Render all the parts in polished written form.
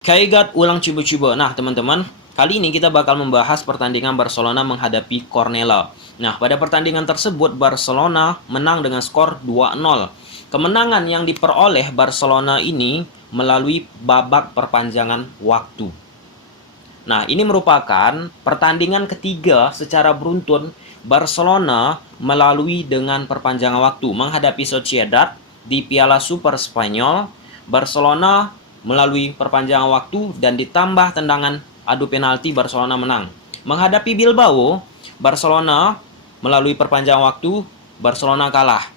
Kaigat ulang coba-coba. Nah, teman-teman, kali ini kita bakal membahas pertandingan Barcelona menghadapi Cornellà. Nah, pada pertandingan tersebut Barcelona menang dengan skor 2-0. Kemenangan yang diperoleh Barcelona ini melalui babak perpanjangan waktu. Nah, ini merupakan pertandingan ketiga secara beruntun Barcelona melalui dengan perpanjangan waktu menghadapi Sociedad di Piala Super Spanyol. Barcelona melalui perpanjangan waktu dan ditambah tendangan adu penalti Barcelona menang. Menghadapi Bilbao, Barcelona melalui perpanjangan waktu Barcelona kalah.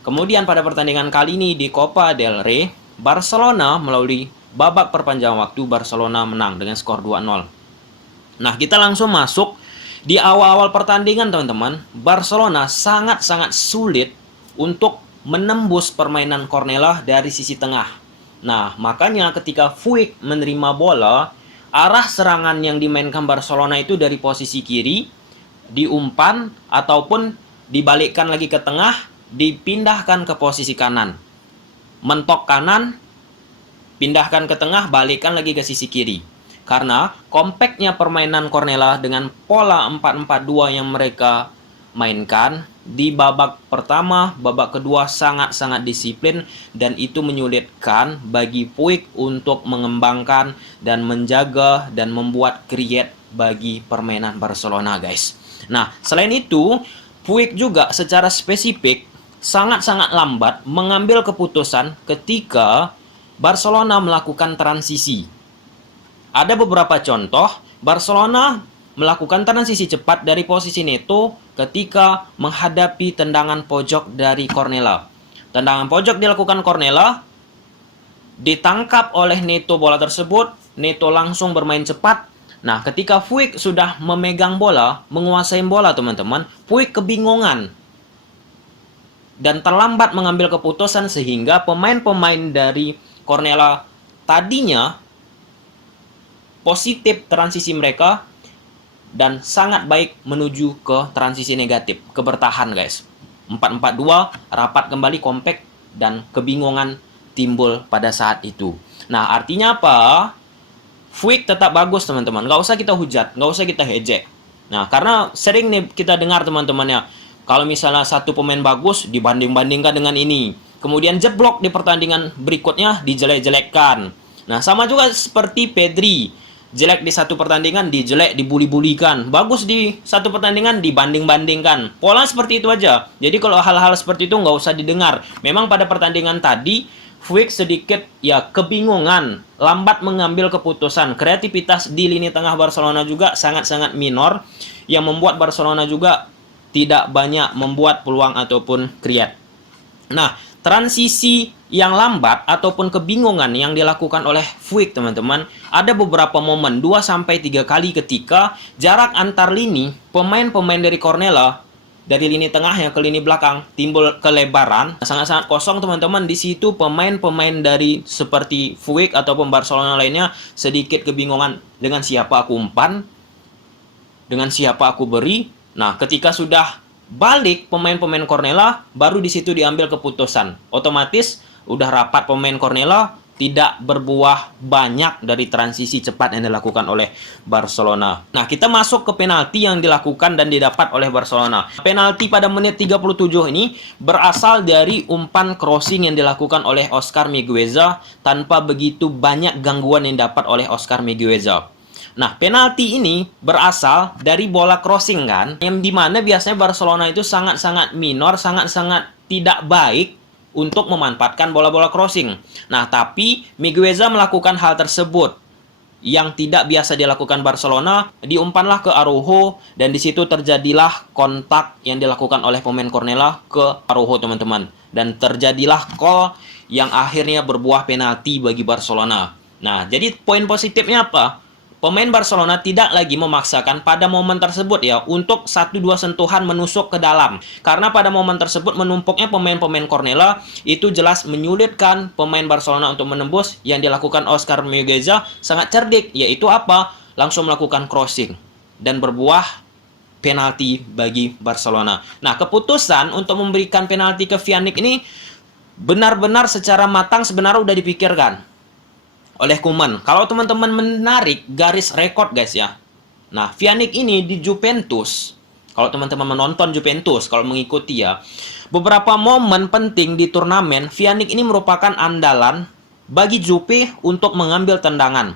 Kemudian pada pertandingan kali ini di Copa del Rey, Barcelona melalui babak perpanjangan waktu Barcelona menang dengan skor 2-0. Nah, kita langsung masuk di awal-awal pertandingan, teman-teman. Barcelona sangat-sangat sulit untuk menembus permainan Cornellà dari sisi tengah. Nah, makanya ketika Puig menerima bola, arah serangan yang dimainkan Barcelona itu dari posisi kiri, diumpan, ataupun dibalikkan lagi ke tengah, dipindahkan ke posisi kanan. Mentok kanan, pindahkan ke tengah, balikkan lagi ke sisi kiri. Karena kompaknya permainan Cornellà dengan pola 4-4-2 yang mereka mainkan di babak pertama, babak kedua sangat-sangat disiplin dan itu menyulitkan bagi Puig untuk mengembangkan dan menjaga dan membuat create bagi permainan Barcelona, guys. Nah, selain itu, Puig juga secara spesifik sangat-sangat lambat mengambil keputusan ketika Barcelona melakukan transisi. Ada beberapa contoh, Barcelona melakukan transisi cepat dari posisi Neto ketika menghadapi tendangan pojok dari Cornellà. Tendangan pojok dilakukan Cornellà, ditangkap oleh Neto bola tersebut, Neto langsung bermain cepat. Nah, ketika Puig sudah memegang bola, menguasai bola, teman-teman, Puig kebingungan dan terlambat mengambil keputusan sehingga pemain-pemain dari Cornellà tadinya positif transisi mereka dan sangat baik menuju ke transisi negatif, ke bertahan, guys. 4-4-2, rapat kembali, kompak, dan kebingungan timbul pada saat itu. Nah, artinya apa? Puig tetap bagus, teman-teman. Nggak usah kita hujat, nggak usah kita hejek. Nah, karena sering nih kita dengar, teman-teman, ya, kalau misalnya satu pemain bagus dibanding-bandingkan dengan ini, kemudian jeblok di pertandingan berikutnya dijelek-jelekkan. Nah, sama juga seperti Pedri. Jelek di satu pertandingan, dijelek, dibuli-bulikan. Bagus di satu pertandingan, dibanding-bandingkan. Pola seperti itu aja. Jadi kalau hal-hal seperti itu nggak usah didengar. Memang pada pertandingan tadi, Puig sedikit ya kebingungan, lambat mengambil keputusan. Kreativitas di lini tengah Barcelona juga sangat-sangat minor, yang membuat Barcelona juga tidak banyak membuat peluang ataupun create. Nah, transisi yang lambat ataupun kebingungan yang dilakukan oleh Puig, teman-teman, ada beberapa momen 2-3 kali ketika jarak antar lini pemain-pemain dari Cornellà dari lini tengahnya ke lini belakang timbul kelebaran, sangat-sangat kosong, teman-teman. Di situ pemain-pemain dari seperti Puig ataupun Barcelona lainnya sedikit kebingungan dengan siapa aku umpan, dengan siapa aku beri. Nah, ketika sudah balik pemain-pemain Cornellà, baru di situ diambil keputusan. Otomatis udah rapat pemain Cornellà, tidak berbuah banyak dari transisi cepat yang dilakukan oleh Barcelona. Nah, kita masuk ke penalti yang dilakukan dan didapat oleh Barcelona. Penalti pada menit 37 ini berasal dari umpan crossing yang dilakukan oleh Oscar Migueza tanpa begitu banyak gangguan yang dapat oleh Oscar Migueza. Nah, penalti ini berasal dari bola crossing, kan, yang dimana biasanya Barcelona itu sangat-sangat minor, sangat-sangat tidak baik untuk memanfaatkan bola-bola crossing. Nah, tapi Migueza melakukan hal tersebut yang tidak biasa dilakukan Barcelona, diumpanlah ke Araujo dan di situ terjadilah kontak yang dilakukan oleh pemain Cornellà ke Araujo, teman-teman, dan terjadilah gol yang akhirnya berbuah penalti bagi Barcelona. Nah, jadi poin positifnya apa? Pemain Barcelona tidak lagi memaksakan pada momen tersebut ya untuk 1-2 sentuhan menusuk ke dalam. Karena pada momen tersebut menumpuknya pemain-pemain Cornellà itu jelas menyulitkan pemain Barcelona untuk menembus. Yang dilakukan Oscar Migueza sangat cerdik, yaitu apa? Langsung melakukan crossing dan berbuah penalti bagi Barcelona. Nah, keputusan untuk memberikan penalti ke Pjanic ini benar-benar secara matang sebenarnya udah dipikirkan. oleh Koeman. Kalau teman-teman menarik garis rekor guys ya. Nah, Pjanic ini di Juventus, kalau teman-teman menonton Juventus, kalau mengikuti ya, beberapa momen penting di turnamen, Pjanic ini merupakan andalan bagi Juve untuk mengambil tendangan.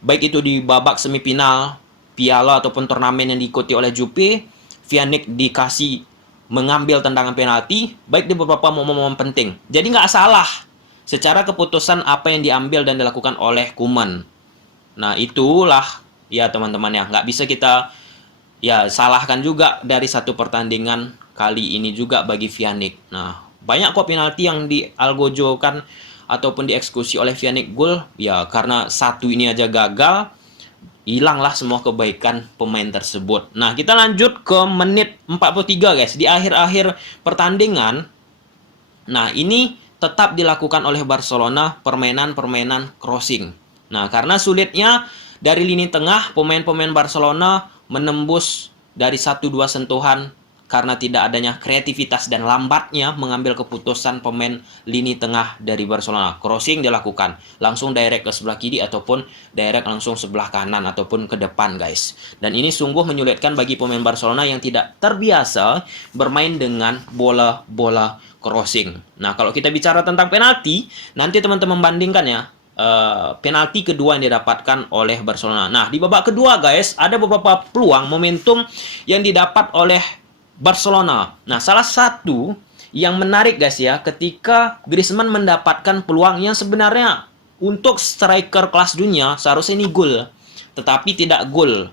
Baik itu di babak semifinal piala ataupun turnamen yang diikuti oleh Juve, Pjanic dikasih mengambil tendangan penalti, baik di beberapa momen-momen penting. Jadi nggak salah secara keputusan apa yang diambil dan dilakukan oleh Koeman. Nah, itulah ya teman-teman ya, nggak bisa kita ya salahkan juga dari satu pertandingan kali ini juga bagi Pjanic. Nah, banyak kok penalti yang dialgojokan ataupun dieksekusi oleh Pjanic gol ya, karena satu ini aja gagal, hilanglah semua kebaikan pemain tersebut. Nah, kita lanjut ke menit 43 guys, di akhir-akhir pertandingan. Nah, ini tetap dilakukan oleh Barcelona permainan-permainan crossing. Nah, karena sulitnya dari lini tengah, pemain-pemain Barcelona menembus dari 1-2 sentuhan karena tidak adanya kreativitas dan lambatnya mengambil keputusan pemain lini tengah dari Barcelona. Crossing dilakukan langsung direct ke sebelah kiri ataupun direct langsung sebelah kanan ataupun ke depan guys. Dan ini sungguh menyulitkan bagi pemain Barcelona yang tidak terbiasa bermain dengan bola-bola crossing. Nah, kalau kita bicara tentang penalti, nanti teman-teman bandingkan ya penalti kedua yang didapatkan oleh Barcelona. Nah, di babak kedua guys, ada beberapa peluang momentum yang didapat oleh Barcelona. Nah, salah satu yang menarik guys ya, ketika Griezmann mendapatkan peluang yang sebenarnya untuk striker kelas dunia seharusnya ini gol, tetapi tidak gol.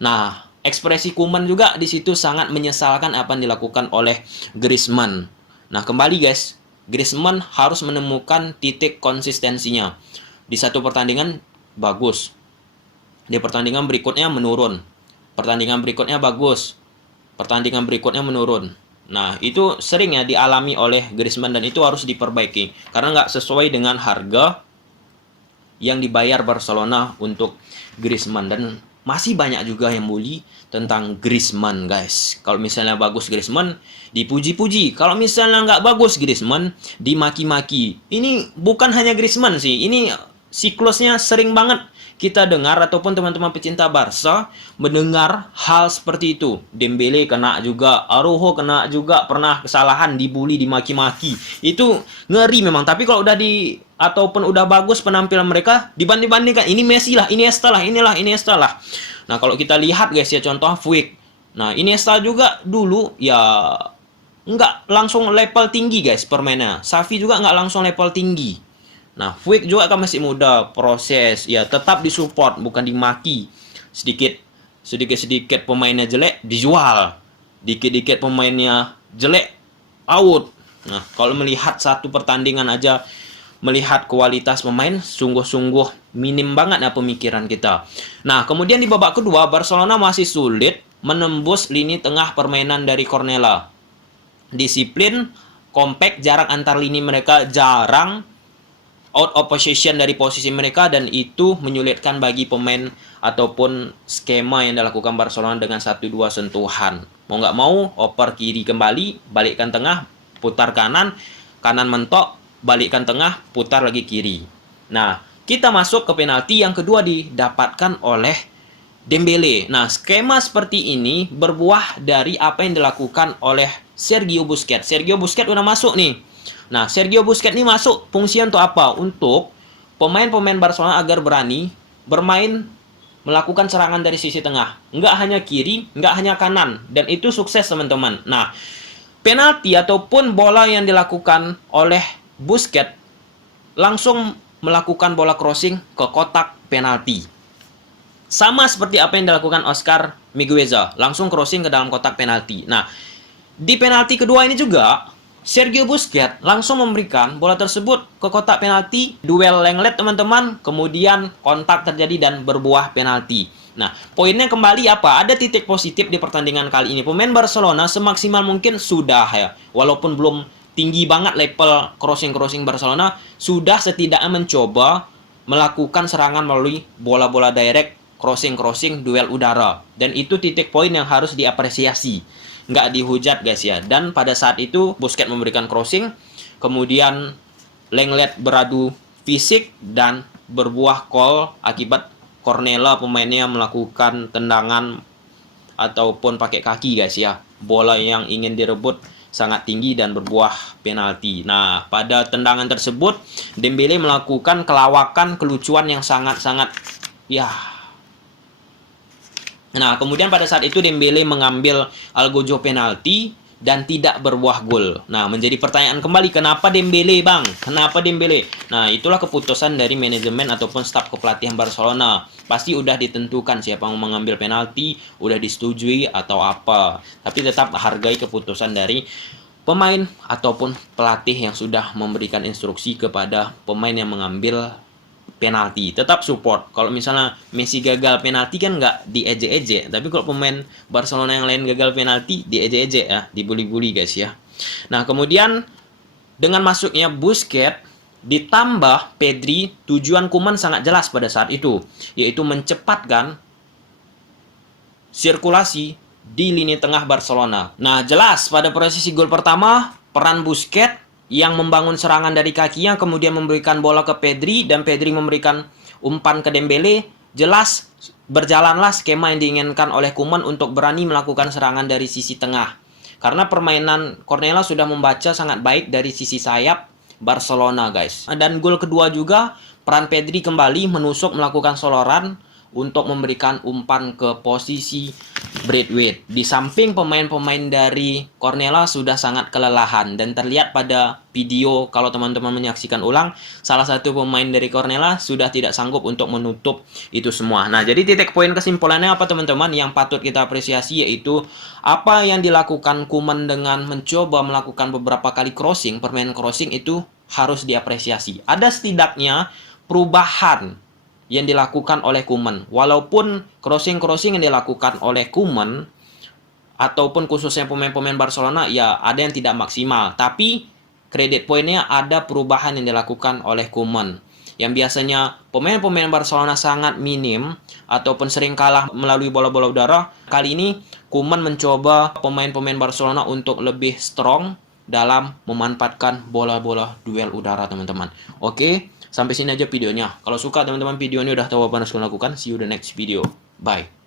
Nah, ekspresi Koeman juga di situ sangat menyesalkan apa yang dilakukan oleh Griezmann. Nah, kembali guys, Griezmann harus menemukan titik konsistensinya. Di satu pertandingan bagus, di pertandingan berikutnya menurun, pertandingan berikutnya bagus, pertandingan berikutnya menurun. Nah, itu sering ya dialami oleh Griezmann dan itu harus diperbaiki karena nggak sesuai dengan harga yang dibayar Barcelona untuk Griezmann. Dan masih banyak juga yang bully tentang Griezmann guys. Kalau misalnya bagus Griezmann, dipuji-puji. Kalau misalnya nggak bagus Griezmann, dimaki-maki. Ini bukan hanya Griezmann sih, ini siklusnya sering banget kita dengar ataupun teman-teman pecinta Barca mendengar hal seperti itu. Dembele kena juga, Araujo kena juga, pernah kesalahan, dibully, dimaki-maki. Itu ngeri memang. Tapi kalau udah ataupun udah bagus penampilan mereka, dibanding-bandingkan ini Messi lah, Iniesta lah, inilah Iniesta lah. Nah, kalau kita lihat guys ya, contoh Puig. Nah, Iniesta juga dulu ya nggak langsung level tinggi guys permainnya. Xavi juga nggak langsung level tinggi. Nah, Puig juga kan masih muda, proses ya tetap disupport bukan dimaki. Sedikit pemainnya jelek dijual, dikit-dikit pemainnya jelek out. Nah, kalau melihat satu pertandingan aja melihat kualitas pemain, sungguh-sungguh minim banget ya pemikiran kita. Nah, kemudian di babak kedua Barcelona masih sulit menembus lini tengah permainan dari Cornellà. Disiplin, compact, jarak antar lini mereka jarang, out of position dari posisi mereka, dan itu menyulitkan bagi pemain ataupun skema yang dilakukan Barcelona dengan 1-2 sentuhan. Mau nggak mau, oper kiri kembali, balikkan tengah, putar kanan, kanan mentok, balikkan tengah, putar lagi kiri. Nah, kita masuk ke penalti yang kedua didapatkan oleh Dembele. Nah, skema seperti ini berbuah dari apa yang dilakukan oleh Sergio Busquets. Sergio Busquets udah masuk nih. Nah, Sergio Busquets ini masuk fungsinya untuk apa? Untuk pemain-pemain Barcelona agar berani bermain melakukan serangan dari sisi tengah. Nggak hanya kiri, nggak hanya kanan. Dan itu sukses teman-teman. Nah, penalti ataupun bola yang dilakukan oleh Busquets langsung melakukan bola crossing ke kotak penalti. Sama seperti apa yang dilakukan Oscar Migueza, langsung crossing ke dalam kotak penalti. Nah, di penalti kedua ini juga Sergio Busquets langsung memberikan bola tersebut ke kotak penalti, duel Lenglet teman-teman, kemudian kontak terjadi dan berbuah penalti. Nah, poinnya kembali apa? Ada titik positif di pertandingan kali ini. Pemain Barcelona semaksimal mungkin sudah ya, walaupun belum tinggi banget level crossing-crossing Barcelona, sudah setidaknya mencoba melakukan serangan melalui bola-bola direct, crossing-crossing, duel udara. Dan itu titik poin yang harus diapresiasi. Nggak dihujat guys ya. Dan pada saat itu Busquets memberikan crossing, kemudian Lenglet beradu fisik dan berbuah gol akibat Cornella pemainnya melakukan tendangan ataupun pakai kaki guys ya. Bola yang ingin direbut sangat tinggi dan berbuah penalti. Nah, pada tendangan tersebut Dembele melakukan kelawakan kelucuan yang sangat-sangat ya. Nah, kemudian pada saat itu Dembele mengambil algojo penalti dan tidak berbuah gol. Nah, menjadi pertanyaan kembali, kenapa Dembele, Bang? Kenapa Dembele? Nah, itulah keputusan dari manajemen ataupun staf kepelatihan Barcelona. Pasti udah ditentukan siapa yang mengambil penalti, udah disetujui atau apa. Tapi tetap hargai keputusan dari pemain ataupun pelatih yang sudah memberikan instruksi kepada pemain yang mengambil penalti. Tetap support. Kalau misalnya Messi gagal penalti kan nggak diejek-ejek, tapi kalau pemain Barcelona yang lain gagal penalti diejek-ejek ya, dibully-bully guys ya. Nah, kemudian dengan masuknya Busquets ditambah Pedri, tujuan Koeman sangat jelas pada saat itu, yaitu mencepatkan sirkulasi di lini tengah Barcelona. Nah, jelas pada posisi gol pertama, peran Busquets yang membangun serangan dari kakinya, kemudian memberikan bola ke Pedri, dan Pedri memberikan umpan ke Dembele. Jelas berjalanlah skema yang diinginkan oleh Koeman untuk berani melakukan serangan dari sisi tengah. Karena permainan Cornella sudah membaca sangat baik dari sisi sayap Barcelona guys. Dan gol kedua juga, peran Pedri kembali menusuk melakukan soloran untuk memberikan umpan ke posisi Braithwaite. Di samping pemain-pemain dari Cornella sudah sangat kelelahan, dan terlihat pada video kalau teman-teman menyaksikan ulang, salah satu pemain dari Cornella sudah tidak sanggup untuk menutup itu semua. Nah, jadi titik poin kesimpulannya apa teman-teman yang patut kita apresiasi, yaitu apa yang dilakukan Koeman dengan mencoba melakukan beberapa kali crossing, permainan crossing itu harus diapresiasi. Ada setidaknya perubahan yang dilakukan oleh Koeman. Walaupun crossing-crossing yang dilakukan oleh Koeman ataupun khususnya pemain-pemain Barcelona ya ada yang tidak maksimal, tapi kredit poinnya ada perubahan yang dilakukan oleh Koeman. Yang biasanya pemain-pemain Barcelona sangat minim ataupun sering kalah melalui bola-bola udara, kali ini Koeman mencoba pemain-pemain Barcelona untuk lebih strong dalam memanfaatkan bola-bola duel udara teman-teman. Oke, sampai sini aja videonya. Kalau suka teman-teman video ini udah tahu apa yang harus kalian lakukan. See you the next video. Bye.